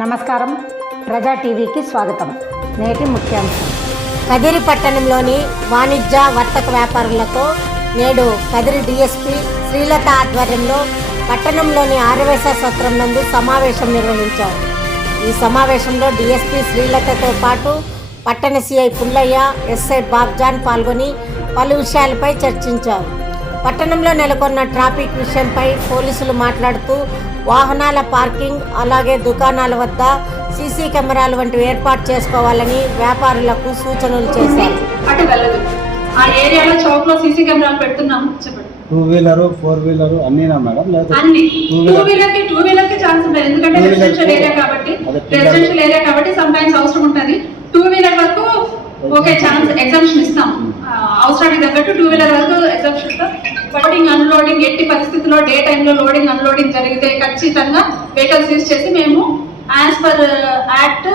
నమస్కారం, ప్రజా టీవీకి స్వాగతం. నేటి ముఖ్యాంశం. కదిరి పట్టణంలోని వాణిజ్య వర్తక వ్యాపారులతో నేడు కదిరి డిఎస్పీ శ్రీలత ఆధ్వర్యంలో పట్టణంలోని ఆర్యవేశ సత్రం నందు సమావేశం నిర్వహించారు. ఈ సమావేశంలో డిఎస్పీ శ్రీలతతో పాటు పట్టణ సిఐ పుల్లయ్య, ఎస్ఐ బాబ్జాన్ పాల్గొని పలు విషయాలపై చర్చించారు. పట్టణంలో నెలకొన్న ట్రాఫిక్ విషయంపై పోలీసులు మాట్లాడుతూ వాహనాల పార్కింగ్, అలాగే దుకాణాల వద్ద సీసీ కెమెరాలు వంటివి ఏర్పాటు చేసుకోవాలని వ్యాపారులకు సూచనలు చేశారు. అటు వెళ్ళదు. ఆ ఏరియాలో చౌక్ లో సీసీ కెమెరాలు పెడుతున్నాం. చెప్పండి. 2 వీలర్ 4 వీలర్ అన్నీనా మేడం? లేదా అన్ని టూ వీలర్ కి ఛాన్స్ ఉంటుంది, ఎందుకంటే రెసిడెన్షియల్ ఏరియా కాబట్టి సమ్ టైమ్స్ అవసరం ఉంటుంది. 2 వీలర్ వరకు ఓకే ఛాన్స్ ఎగ్జామ్షన్ ఇస్తాం. అవసరానికి తగ్గట్టు 2 వీలర్ వరకు ఎగ్జామ్షన్ ఇస్తాం. లోడింగ్ అన్లోడింగ్ ఎట్టి పరిస్థితుల్లో డే టైంలో లోడింగ్ అన్లోడింగ్ జరిగితే ఖచ్చితంగా వెహికల్ సీజ్ చేసి మేము as per act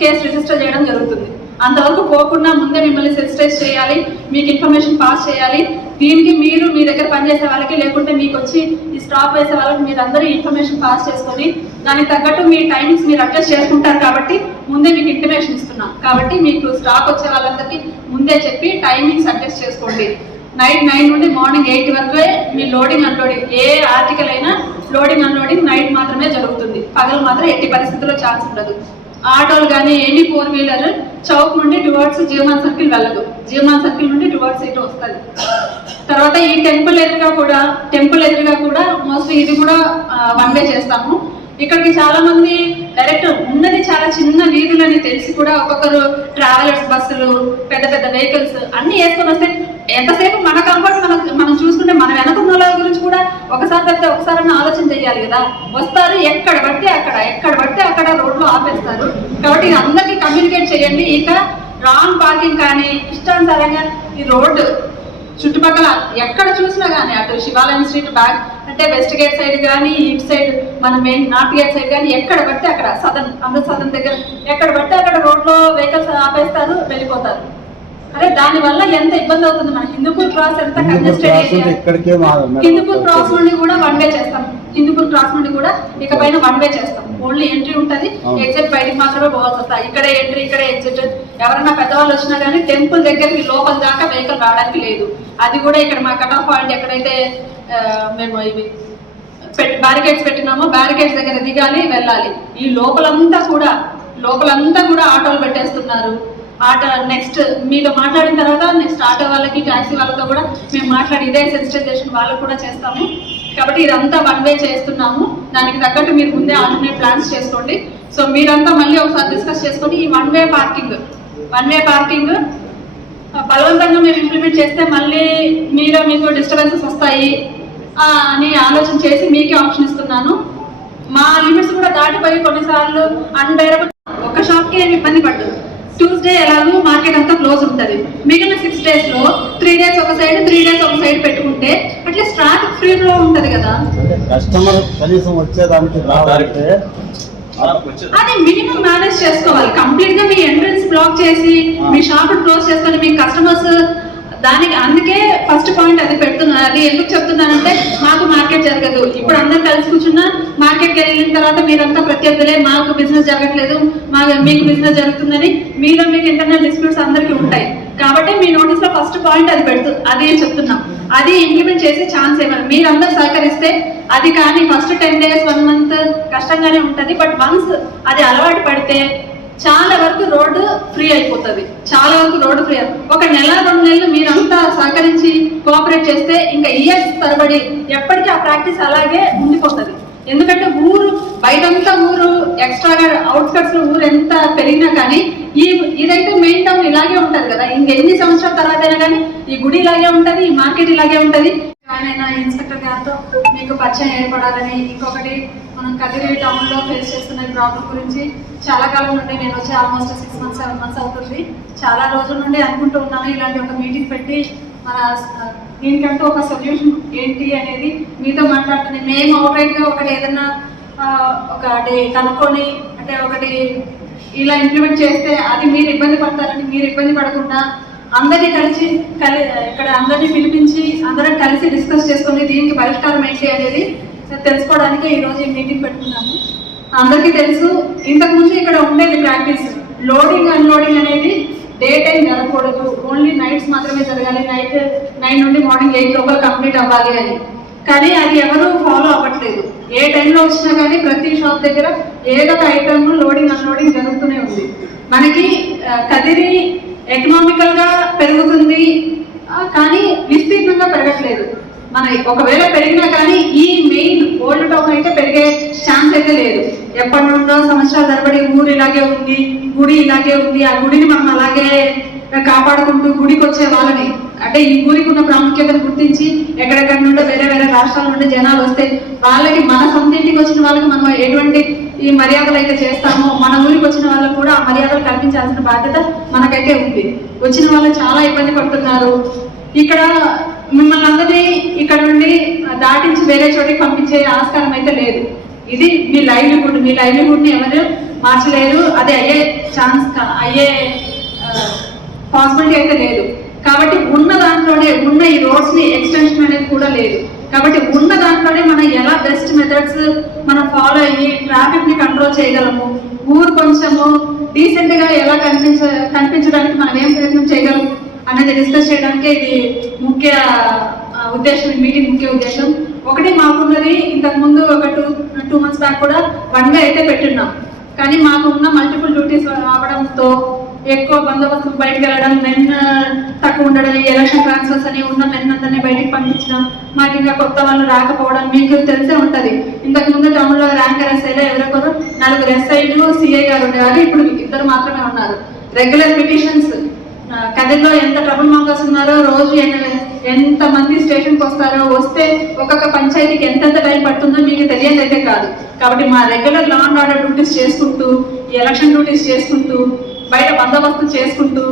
case register చేయడం జరుగుతుంది. అంతవరకు పోకుండా ముందే మిమ్మల్ని సెన్సిటైజ్ చేయాలి, మీకు ఇన్ఫర్మేషన్ పాస్ చేయాలి. దీనికి మీరు మీ దగ్గర పనిచేసే వాళ్ళకి, లేకుంటే మీకు వచ్చి ఈ స్టాప్ వేసే వాళ్ళకి మీరు అందరూ ఇన్ఫర్మేషన్ పాస్ చేసుకొని దానికి తగ్గట్టు మీ టైమింగ్స్ మీరు అడ్జస్ట్ చేసుకుంటారు. కాబట్టి ముందే మీకు ఇంటిమేషన్ ఇస్తున్నాం. కాబట్టి మీకు స్టాక్ వచ్చే వాళ్ళందరికీ ముందే చెప్పి టైమింగ్స్ అడ్జస్ట్ చేసుకోండి. నైట్ 9 నుండి మార్నింగ్ 8 వరకే మీ లోడింగ్ అన్లోడింగ్, ఏ ఆర్టికల్ అయినా లోడింగ్ అన్లోడింగ్ నైట్ మాత్రమే జరుగుతుంది. పగలు మాత్రం ఎట్టి పరిస్థితుల్లో ఛాన్స్ ఉండదు. ఆటోలు కానీ ఎనీ 4 వీలర్ చౌక్ నుండి టువర్డ్స్ జీవమాన్ సర్కిల్ వెళ్ళదు. జీవమాన్ సర్కిల్ నుండి టువర్డ్స్ ఇటు వస్తుంది. తర్వాత ఈ టెంపుల్ ఎదురుగా కూడా మోస్ట్లీ ఇది కూడా వన్ వే చేస్తాము. ఇక్కడికి చాలా మంది డైరెక్ట్ ఉన్నది చాలా చిన్న వీధులని తెలిసి కూడా ఒక్కొక్కరు ట్రావెలర్స్ బస్సులు, పెద్ద పెద్ద వెహికల్స్ అన్ని వేసుకొని వస్తే ఎంతసేపు మన కంఫర్ట్ మనం చూసుకుంటే మన వెనకున్న వాళ్ళ గురించి కూడా ఒకసారి ఆలోచన చేయాలి కదా. వస్తారు, ఎక్కడ పడితే అక్కడ రోడ్లో ఆపేస్తారు. కాబట్టి ఇది అందరికీ కమ్యూనికేట్ చేయండి. ఇక రాంగ్ పార్కింగ్ కానీ ఇష్టానుసారంగా ఈ రోడ్డు చుట్టుపక్కల ఎక్కడ చూసినా కానీ, అటు శివాలయం స్ట్రీట్ బ్యాక్ అంటే వెస్ట్ గేట్ సైడ్ కానీ, ఇటు సైడ్ మన మెయిన్ నార్త్ గేట్ సైడ్ కానీ ఎక్కడ పడితే అక్కడ అమృత్ సదన్ దగ్గర ఎక్కడ పడితే అక్కడ రోడ్లో వెహికల్స్ ఆపేస్తారు, వెళ్ళిపోతారు. అరే దాని వల్ల ఎంత ఇబ్బంది అవుతుంది. మన హిందూపూర్ క్రాస్ ఎంత కంజెస్టెడ్ ఏరియా. హిందూపూర్ క్రాస్ నుండి కూడా వన్ వే చేస్తాం. హిందూపూర్ క్రాస్ నుండి కూడా ఇకపైన వన్ వే చేస్తాం. ఓన్లీ ఎంట్రీ ఉంటుంది, ఎగ్జిట్ బయటికి మాత్రమే పోవాల్సి వస్తాయి. ఇక్కడే ఎంట్రీ, ఇక్కడే ఎగ్జిట్. ఎవరైనా పెద్దవాళ్ళు వచ్చినా కానీ టెంపుల్ దగ్గరికి లోపల దాకా వెహికల్ రావడానికి లేదు. అది కూడా ఇక్కడ మా కట్ ఆఫ్ పాయింట్ ఎక్కడైతే మేము ఇవి బ్యారికేడ్స్ పెట్టినామో బ్యారికేడ్స్ దగ్గర దిగాలి, వెళ్ళాలి. ఈ లోపలంతా కూడా ఆటోలు పెట్టేస్తున్నారు. ఆటో నెక్స్ట్ మీతో మాట్లాడిన తర్వాత నెక్స్ట్ ఆటో వాళ్ళకి, ట్యాక్సీ వాళ్ళతో కూడా మేము మాట్లాడి ఇదే సెన్సిటైజేషన్ వాళ్ళకు కూడా చేస్తాము. కాబట్టి ఇదంతా వన్ వే చేస్తున్నాము. దానికి తగ్గట్టు మీరు ముందే ఆల్టర్నేట్ ప్లాన్స్ చేసుకోండి. సో మీరంతా మళ్ళీ ఒకసారి డిస్కస్ చేసుకొని ఈ వన్ వే పార్కింగ్ బలవంతంగా మేము ఇంప్లిమెంట్ చేస్తే మళ్ళీ మీకు డిస్టర్బెన్సెస్ వస్తాయి అని ఆలోచన చేసి మీకే ఆప్షన్ ఇస్తున్నాను. మా లిమిట్స్ కూడా దాటిపోయి కొన్నిసార్లు అన్బేరబుల్. ఒక షాప్కి ఏమి ఇబ్బంది పడ్డదు. ట్యూస్డే ఎలాగో మార్కెట్ అంతా క్లోజ్ ఉంటుంది. మిగిలిన 6 days లో 3 days ఒక సైడ్, 3 days ఒక సైడ్ పెట్టుకుంటే అట్లీస్ట్ ట్రాఫిక్ ఫ్రీ ఫ్లో ఉంటుంది కదా. కస్టమర్ కనీసం వచ్చేదానికి రావాలంటే అది మినిమం మేనేజ్ చేసుకోవాలి. కంప్లీట్ గా మీ ఎంట్రన్స్ బ్లాక్ చేసి మీ షాప్ క్లోజ్ చేసుకొని మీ కస్టమర్స్ అందుకే ఫస్ట్ పాయింట్ అది పెడుతున్నా. అది ఎందుకు చెప్తున్నానంటే మాకు మార్కెట్ జరగదు. ఇప్పుడు అందరు కలిసి కూర్చున్నా మార్కెట్కి వెళ్ళిన తర్వాత మీరంతా ప్రత్యర్థులే, మాకు బిజినెస్ జరగట్లేదు, మీకు బిజినెస్ జరుగుతుందని మీకు ఇంటర్నల్ డిస్ప్యూట్స్ అందరికీ ఉంటాయి. కాబట్టి మీ నోటీస్ లో ఫస్ట్ పాయింట్ అది చెప్తున్నాం. అది ఇంప్లిమెంట్ చేసే ఛాన్స్ ఏమైనా మీరందరూ సహకరిస్తే అది కానీ ఫస్ట్ 10 days 1 month కష్టంగానే ఉంటుంది. బట్ వన్స్ అది అలవాటు పడితే చాలా వరకు రోడ్డు ఫ్రీ అయిపోతుంది. ఒక నెల 2 నెలలు మీరంతా సహకరించి కోఆపరేట్ చేస్తే ఇంకా ఇయర్స్ తరబడి ఎప్పటికీ ఆ ప్రాక్టీస్ అలాగే ఉండిపోతుంది. ఎందుకంటే బయటంతా ఎక్స్ట్రాగా అవుట్స్కట్స్ ఊరు ఎంత పెరిగినా కానీ ఇదైతే మెయిన్ టౌన్ ఇలాగే ఉంటది కదా. ఇంకెన్ని సంవత్సరాల తర్వాత అయినా కానీ ఈ గుడి ఇలాగే ఉంటది, ఈ మార్కెట్ ఇలాగే ఉంటది. ఆయన ఇన్స్పెక్టర్ గారితో మీకు పరిచయం ఏర్పడాలని, ఇంకొకటి మనం కదిరి టౌన్ లో ఫేస్ చేస్తున్న ఈ ప్రాబ్లం గురించి చాలా కాలం నుండి నేను వచ్చి ఆల్మోస్ట్ 6 months 7 months అవుతుంది. చాలా రోజుల నుండి అనుకుంటూ ఉన్నాను ఇలాంటి ఒక మీటింగ్ పెట్టి మన దీనికంటూ ఒక సొల్యూషన్ ఏంటి అనేది మీతో మాట్లాడుతుంది. మేము అవుట్రైట్ గా ఒకటి ఏదన్నా ఒకటి కనుక్కొని అంటే ఒకటి ఇలా ఇంప్లిమెంట్ చేస్తే అది మీరు ఇబ్బంది పడతారని, మీరు ఇబ్బంది పడకుండా అందరినీ ఇక్కడ అందరినీ పిలిపించి అందరం కలిసి డిస్కస్ చేసుకొని దీనికి పరిష్కారం ఏంటి అనేది తెలుసుకోవడానికి ఈరోజు ఈ మీటింగ్ పెట్టుకున్నాము. అందరికీ తెలుసు. ఇంతకు ముందు ఇక్కడ ఉండేది ప్రాక్టీస్, లోడింగ్ అన్లోడింగ్ అనేది డే టైం జరగకూడదు, ఓన్లీ నైట్స్ మాత్రమే జరగాలి, నైట్ 9 నుండి మార్నింగ్ 8 లోపల కంప్లీట్ అవ్వాలి అని. కానీ అది ఎవరు ఫాలో అవ్వట్లేదు. ఏ టైంలో వచ్చినా కానీ ప్రతి షాప్ దగ్గర ఏదో ఒక ఐటమ్ లోడింగ్ అన్లోడింగ్ జరుగుతూనే ఉంది. మనకి కదిరి ఎకనామికల్ గా పెరుగుతుంది కానీ విస్తీర్ణంగా పెరగట్లేదు. మన ఒకవేళ పెరిగినా కానీ ఈ మెయిన్ ఓల్డ్ టౌన్ అయితే పెరిగే ఛాన్స్ అయితే లేదు. ఎప్పటి నుండో సంవత్సరాల తరబడి ఊరు ఇలాగే ఉంది, గుడి ఇలాగే ఉంది, ఆ గుడిని మనం అలాగే కాపాడుకుంటూ గుడికి వచ్చే వాళ్ళని, అంటే ఈ ఊరికి ఉన్న ప్రాముఖ్యతను గుర్తించి ఎక్కడెక్కడి నుండో వేరే వేరే రాష్ట్రాల నుండి జనాలు వస్తే వాళ్ళకి మన సొంత ఇంటికి వచ్చిన వాళ్ళకి మనం ఎటువంటి ఈ మర్యాదలు అయితే చేస్తామో మన ఊరికి వచ్చిన వాళ్ళకు కూడా ఆ మర్యాదలు కల్పించాల్సిన బాధ్యత మనకైతే ఉంది. వచ్చిన వాళ్ళు చాలా ఇబ్బంది పడుతున్నారు. ఇక్కడ మిమ్మల్ని అందరినీ ఇక్కడ నుండి దాటించి వేరే చోటికి పంపించే ఆస్కారం అయితే లేదు. ఇది మీ లైవ్లీహుడ్ ని ఎవరు మార్చలేరు. అది అయ్యే ఛాన్స్ అయ్యే పాసిబిలిటీ అయితే లేదు. కాబట్టి ఉన్న దాంట్లోనే ఉన్న ఈ రోడ్స్ ని ఎక్స్టెన్షన్ అనేది కూడా లేదు. కాబట్టి ఉన్న దాంట్లోనే మనం ఎలా బెస్ట్ మెథడ్స్ మనం ఫాలో అయ్యి ట్రాఫిక్ ని కంట్రోల్ చేయగలము, ఊరు కొంచెము డీసెంట్ గా ఎలా కనిపించడానికి మనం ఏం ప్రయత్నం చేయగలము అనేది డిస్కస్ చేయడానికి ఇది ముఖ్య ఉద్దేశం. ఈ మీటింగ్ ముఖ్య ఉద్దేశం ఒకటి మాకున్నది. ఇంతకు ముందు ఒక 2 months బ్యాక్ కూడా 1 డే అయితే పెట్టున్నాం. కానీ మాకు ఉన్న మల్టిపుల్ డ్యూటీస్ రావడంతో ఎక్కువ బందోబస్తు బయటకు వెళ్ళడం, మెన్ తక్కువ ఉండడం, ఎలక్షన్ ట్రాన్స్ఫర్స్ అని ఉన్న మెన్ అందరినీ బయటికి పంపించడం, మాకు ఇంకా కొత్త వాళ్ళు రాకపోవడం మీకు తెలిసే ఉంటది. ఇంతకు ముందు టౌన్ లో ర్యాంకర్ ఎస్ఐలో ఎవరొకరు 4 ఎస్ఐలు సిఐ గారు ఉండేవారు. ఇప్పుడు 2 మాత్రమే ఉన్నారు. రెగ్యులర్ పిటిషన్స్ కదిరిలో ఎంత ట్రబుల్ మాంగర్స్ ఉన్నారో, రోజు ఎంత మంది స్టేషన్కి వస్తారో, వస్తే ఒక్కొక్క పంచాయతీకి ఎంతెంత టైం పడుతుందో మీకు తెలియదు అయితే కాదు. కాబట్టి మా regular law and order duties చేసుకుంటూ, ఎలక్షన్ డ్యూటీస్ చేసుకుంటూ, బయట బందోబస్తు చేసుకుంటూ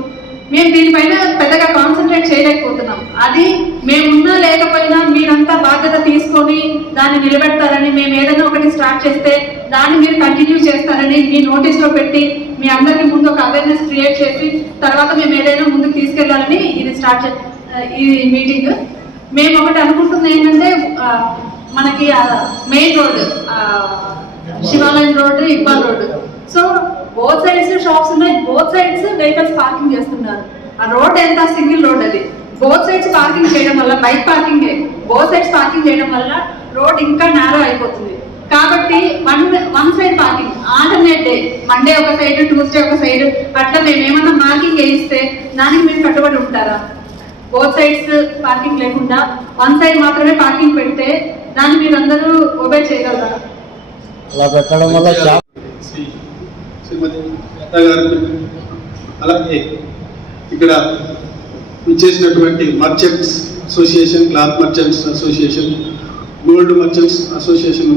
మేము దీనిపైన పెద్దగా కాన్సన్ట్రేట్ చేయలేకపోతున్నాం. అది మేమున్నా లేకపోయినా మీరంతా బాధ్యత తీసుకొని దాన్ని నిలబెడతారని, మేము ఏదైనా ఒకటి స్టార్ట్ చేస్తే దాన్ని మీరు కంటిన్యూ చేస్తారని మీ నోటీస్లో పెట్టి మీ అందరికీ ముందు ఒక అవేర్నెస్ క్రియేట్ చేసి తర్వాత మేము ఏదైనా ముందుకు తీసుకెళ్లాలని ఇది ఈ మీటింగ్. మేము ఒకటి అనుకుంటుంది ఏంటంటే, మనకి మెయిన్ రోడ్ శివాలయం road, Iqbal road, so both sides shops ఉన్నాయి, బోత్ సైడ్స్ వెహికల్స్ పార్కింగ్ చేస్తున్నారు. ఆ రోడ్ ఎంత సింగిల్ రోడ్ అది, బోత్ సైడ్స్ పార్కింగ్ చేయడం వల్ల, bike parking both sides parking చేయడం వల్ల రోడ్ ఇంకా నేరో అయిపోతుంది. కాబట్టి one side parking, alternate day, Monday ఒక సైడ్, ట్యూస్డే ఒక సైడ్, అట్లా మేము ఏమన్నా మార్కింగ్ వేయిస్తే దానికి మీరు కట్టుబడి ఉంటారా? బోత్ సైడ్స్ పార్కింగ్ లేకుండా 1 సైడ్ మాత్రమే పార్కింగ్ పెడితే దాన్ని మీరు అందరూ ఒబే చేయగలరా? అలా పెట్టడం వల్ల శ్రీమతి లతా గారు, అలాగే ఇక్కడ ఇచ్చేసినటువంటి merchants association, cloth merchants association, gold merchants association,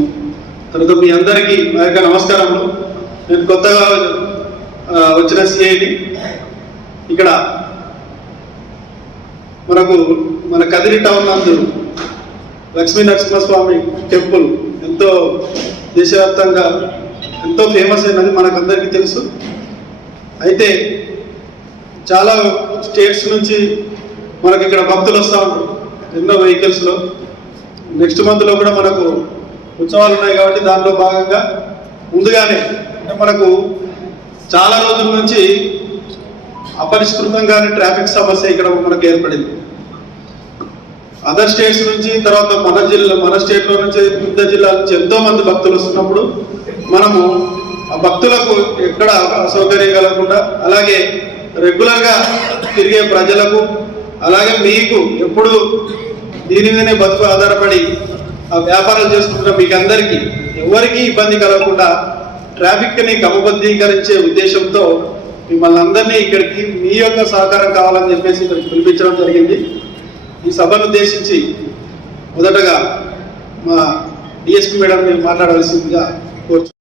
తర్వాత మీ అందరికీ నా యొక్క నమస్కారములు. నేను కొత్తగా వచ్చిన సిఐని. ఇక్కడ మన కదిరి టౌన్ నందు లక్ష్మీ నరసింహస్వామి టెంపుల్ ఎంతో దేశవ్యాప్తంగా ఎంతో ఫేమస్ అయినది మనకందరికీ తెలుసు. అయితే చాలా స్టేట్స్ నుంచి మనకి ఇక్కడ భక్తులు వస్తూ ఉంటారు ఎన్నో వెహికల్స్లో. నెక్స్ట్ మంత్లో కూడా మనకు ఉత్సవాలు ఉన్నాయి కాబట్టి దానిలో భాగంగా ముందుగానే అంటే మనకు చాలా రోజుల నుంచి అపరిష్కృతంగానే ట్రాఫిక్ సమస్య ఇక్కడ మనకు ఏర్పడింది. అదర్ స్టేట్స్ నుంచి, తర్వాత మన స్టేట్లో నుంచి, వివిధ జిల్లాల నుంచి ఎంతో మంది భక్తులు వస్తున్నప్పుడు మనము ఆ భక్తులకు ఎక్కడ అసౌకర్యం కలగకుండా, అలాగే రెగ్యులర్గా తిరిగే ప్రజలకు, అలాగే మీకు ఎప్పుడు దీని మీదనే బతుకు ఆధారపడి ఆ వ్యాపారాలు చేసుకుంటున్న మీకు అందరికీ ఎవరికీ ఇబ్బంది కలగకుండా ట్రాఫిక్ని క్రమబద్ధీకరించే ఉద్దేశంతో మిమ్మల్ని అందరినీ ఇక్కడికి మీ యొక్క సహకారం కావాలని చెప్పేసి ఇక్కడికి పిలిపించడం జరిగింది. ఈ సభను ఉద్దేశించి మొదటగా మా డిఎస్పీ మేడం మీరు మాట్లాడాల్సిందిగా కోరుచు.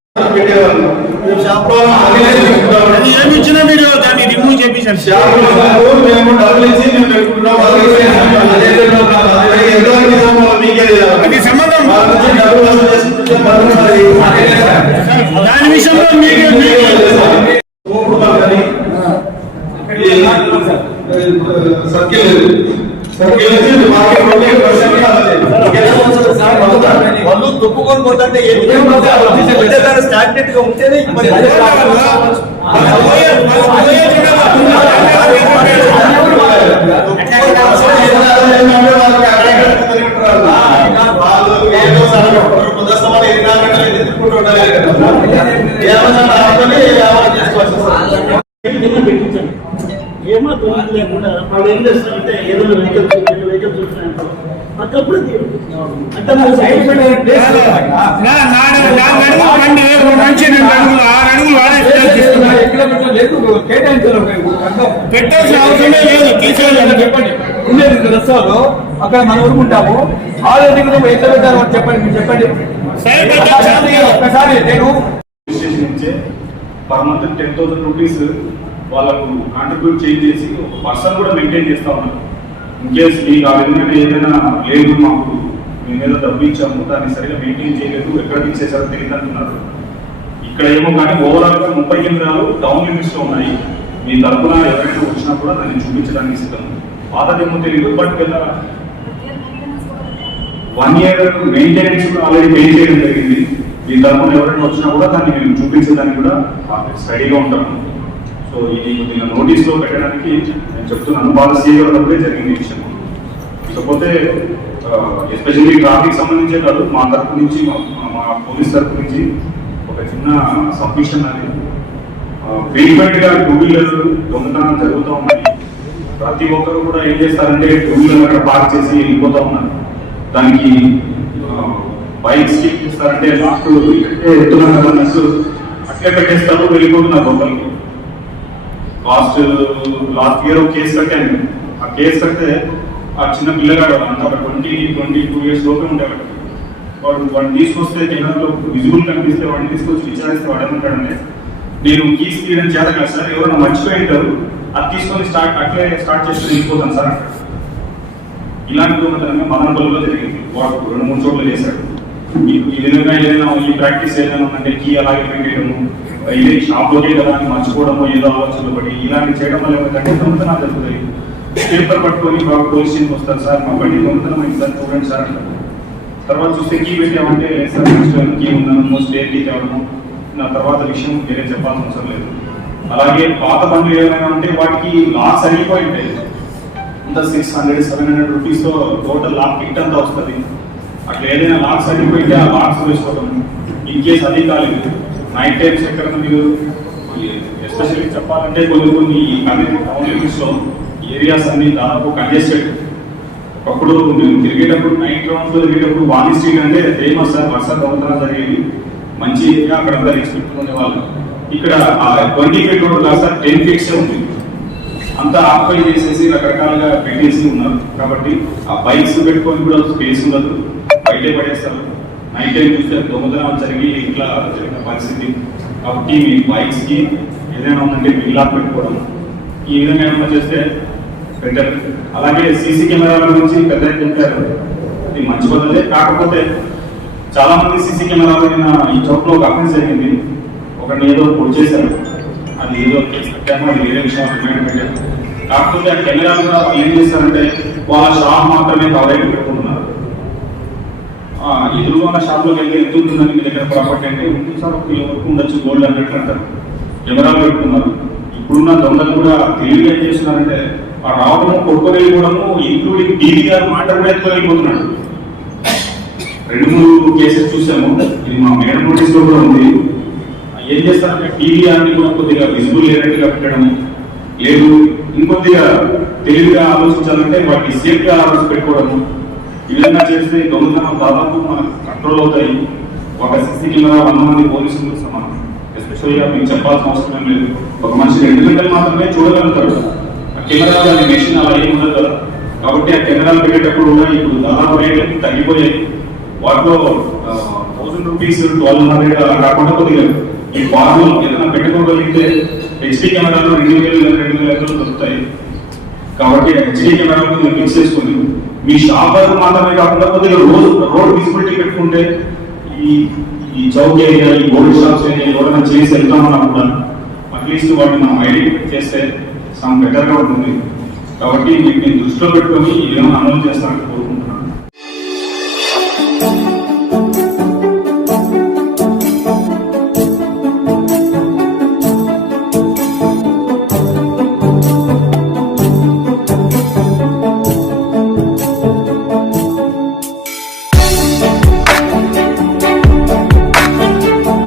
ఏమి ఇచ్చినా మీరు దాన్ని రిమూవ్ చేయించండి. అది సంబంధం దాని విషయంలో సర్కిల్ వాళ్ళు తొక్కుకొని పోతుంటే స్టాగ్నెంట్ గా ఉంటేనే ఇబ్బంది. ఏమో తొమ్మిది లేకుండా వాళ్ళు ఏం చేస్తారంటే ఏదైనా వెహికల్ చూసినట్టు అక్కప్పుడు అంటే పెట్టాల్సిన అవసరమే లేదు, తీసేయాలని చెప్పండి. ఉండేది రస్తాలో అక్కడ మనం ఊరుకుంటాము. ఆల్రెడీ ఎట్లా పెట్టారు అని చెప్పండి, మీరు చెప్పండి. ఒక్కసారి నేను పర్ మంత్ 10,000 రూపీస్ వాళ్ళకు కాంట్రిబ్యూట్ చేసి ఒక పర్సన్ కూడా మెయింటైన్ చేస్తా ఉన్నారు. ఇన్ కేస్ మీకు ఆ విధంగా ఏదైనా లేదు, మాకు మీ మీద డబ్బు ఇచ్చాము, దాన్ని సరిగా మెయింటైన్ చేయలేదు, ఎక్కడ తీసేసారో తెలియదు అంటున్నారు. ఇక్కడ ఏమో కానీ ఓవరాల్ గా 30 కేంద్రాలు టౌన్ లిమిట్స్ లో ఉన్నాయి. మీ తరఫున ఎవరైనా వచ్చినా కూడా దాన్ని చూపించడానికి సిద్ధం. పాతదేమో తెలియదు, బట్ 1 year మెయింటెనెన్స్ కూడా ఆల్రెడీ పే చేయడం జరిగింది. మీ తరఫున ఎవరైనా వచ్చినా కూడా దాన్ని మేము చూపించడానికి కూడా రెడీగా ఉంటాము. సో ఇది కొద్దిగా నోటీస్ లో పెట్టడానికి నేను చెప్తున్నాను. పాలసీ కూడా జరిగింది విషయం. ఇకపోతే ఎస్పెషల్లీ ట్రాఫిక్ సంబంధించే కాదు, మా తరఫు నుంచి మా పోలీస్ తరఫు నుంచి ఒక చిన్న సబ్మిషన్ అది ఫ్రీక్వెంట్ గా 2 వీలర్ దొంగతనాలు జరుగుతూ ఉన్నాయి. ప్రతి ఒక్కరు కూడా ఏం చేస్తారంటే 2 వీలర్ అక్కడ పార్క్ చేసి వెళ్ళిపోతూ ఉన్నారు. దానికి బైక్స్ ఇస్తారంటే లాస్ట్ ఎత్తున్నారు కదా అన్నట్టు అట్లే పెట్టేస్తారు, వెళ్ళిపోతున్నారు లోపలికి. లాస్ట్ ఇయర్ ఒక కేసు కట్టాను. ఆ కేసు కడితే ఆ చిన్న పిల్లగాడు అంత 22 years లోపే ఉండేవాడు. వాడిని తీసుకొస్తే జనాల్లో విజువల్ కనిపిస్తే వాడిని తీసుకొచ్చి విచారిస్తే వాడు ఏమంటాడంటే, నేను కీస్ తీయడం చేత కాదు సార్, ఎవరైనా మర్చిపోయి ఉంటారు, అది తీసుకొని అట్లే స్టార్ట్ చేసి వెళ్ళిపోతాను సార్ అంటాడు. ఇలాంటి దొంగతనంగా మదనపల్లిలో జరిగింది. వాడు 2-3 చోట్ల చేశాడు. మీకు ఈ విధంగా ఏదైనా ఈ ప్రాక్టీస్ ఏదైనా ఉందంటే కీ అలాగే పెట్టేయడము, ఇదే షాప్లోకే కదా అని మర్చిపోవడము, ఏదో ఆలోచనలు పడి ఇలాంటి చేయడం వల్ల ఏమైందంటే దొంగతనాలు జరుగుతాయి. పేపర్ పట్టుకొని బాగా పోలీస్ స్టేషన్కి వస్తారు, సార్ మా బండి దొంగతనం అయింది సార్ చూడండి సార్ అంటారు. తర్వాత చూస్తే కీ పెట్టామంటే సార్ కీ ఉన్నాను, స్టేట్ కీ తేవడము, నా తర్వాత విషయం వేరే చెప్పాల్సిన అవసరం లేదు. అలాగే పాత బండ్లు ఏమైనా ఉంటే వాటికి లాక్స్ అరిగిపోయి ఉంటాయి. అంతా 600-700 రూపీస్తో టోటల్ లాక్ కిట్ అంతా వస్తుంది. అట్లా ఏదైనా లాక్స్ అరిగిపోయింటే ఆ లాక్స్ వేసుకోవడం. ఇన్ కేసు అది కాలేదు, నైట్ టైమ్స్ ఎక్కడ మీరు ఎస్పెషల్లీ చెప్పాలంటే కొన్ని టౌన్ లిమిట్స్ లో ఏరియాస్ అన్ని దాదాపు కంజెస్టెడ్. ఒకప్పుడు మేము తిరిగేటప్పుడు నైట్ రౌండ్స్ లో తిరిగేటప్పుడు వాణి స్ట్రీట్ అంటే ఫేమస్ సార్, వర్ష దొంగతనం జరిగేది, మంచి ఏరియా, అక్కడ అంతా రెస్పెక్ట్ ఉండేవాళ్ళు. ఇక్కడ 20 feet రోడ్ కాదు సార్, 10 feet ఉంది. అంతా ఆక్యుపై చేసేసి రకరకాలుగా పెట్టేసి ఉన్నారు. కాబట్టి ఆ బైక్స్ పెట్టుకొని కూడా స్పేస్ ఉండదు, బయటే పడేస్తారు. నైట్ టైం చూస్తే దొంగతనాలు జరిగి ఇట్లా జరిగిన పరిస్థితి. కాబట్టి మీ బైక్స్ కి ఏదైనా ఉందంటే బిల్లాక్ పెట్టుకోవడం, ఈ విధంగా ఏమైనా చేస్తే బెటర్. అలాగే సీసీ కెమెరాల గురించి పెద్ద చెప్పారు, ఇది మంచి పద్ధతే. కాకపోతే చాలా మంది సీసీ కెమెరాలు ఈ చౌక్ లో ఒక అఫెన్స్ జరిగింది. ఒకరిని ఏదో పొడి చేశారు, అది ఏదో పెట్టాము, అది వేరే విషయం రిమైండ్ పెట్టారు. కాకపోతే ఆ కెమెరాలు కూడా ఏం చేస్తారంటే వాళ్ళ షాప్ మాత్రమే కవర్ అయి పెట్టుకుంటున్నారు. ఎదురుగా ఉన్న షాప్లోకి వెళ్ళి ఎంత ఉంటుందని మీ దగ్గర ప్రాపర్టీ అంటే ఉంది సార్, 1 కిలో వరకు ఉండొచ్చు గోల్డ్ అన్నట్టు అంటారు. కెమెరాలు పెట్టుకున్నారు. ఇప్పుడున్న దొంగలు కూడా తెలివిగా ఏం చేస్తున్నారంటే ఆ రావడము, కొడుకొని వెళ్ళిపోవడము, ఇంక్లూడింగ్ DVR మాట కూడా ఎత్తుకొని వెళ్ళిపోతున్నాడు. 2-3 కేసెస్ చూసాము. ఇది మా మేడం నోటీస్ లో కూడా ఉంది. ఏం చేస్తారంటే DVR ని కూడా కొద్దిగా విజిబుల్ లేనట్టుగా పెట్టడం, లేదు ఇంకొద్దిగా తెలివిగా ఆలోచించాలంటే వాటికి సేఫ్ గా పెట్టుకోవడము. ఈ విధంగా చేస్తే దొంగతనం దాదాపు మనకు కంట్రోల్ అవుతాయి. ఒక సీసీ కెమెరా 100 మంది పోలీసులు సమానం. ఎస్పెషల్గా మీకు చెప్పాల్సిన అవసరం లేదు. ఒక మనిషి 2 గంటలు మాత్రమే చూడగలుగుతాడు. ఆ కెమెరా దాని మెషిన్ అలా ఏమి ఉండదు కదా. కాబట్టి ఆ కెమెరాలు పెట్టేటప్పుడు కూడా ఇప్పుడు దాదాపు రేట్లు తగ్గిపోయాయి. వాటిలో 1000 రూపీస్ 1200 అలా కాకుండా కొద్దిగా ఈ ఫార్మల్ ఏదైనా పెట్టుకోగలిగితే హెచ్డీ కెమెరాలు 2000 దొరుకుతాయి. కాబట్టి హెచ్డీ కెమెరాలు మీరు ఫిక్స్ చేసుకుని మీ షాప్ వరకు మాత్రమే కాకుండా కొద్దిగా రోడ్ విజిబిలిటీ పెట్టుకుంటే ఈ చౌక్ ఏరియా, ఈ గోల్డ్ షాప్స్ ఏరియా ఎవరైనా చేసి వెళ్తామన్నా కూడా అట్లీస్ట్ వాటిని మనం ఐడెంటిఫై చేస్తే సమ్ బెటర్గా ఉంటుంది. కాబట్టి వీటిని దృష్టిలో పెట్టుకొని ఏమైనా అమలు చేస్తానని కోరుకుంటున్నాను.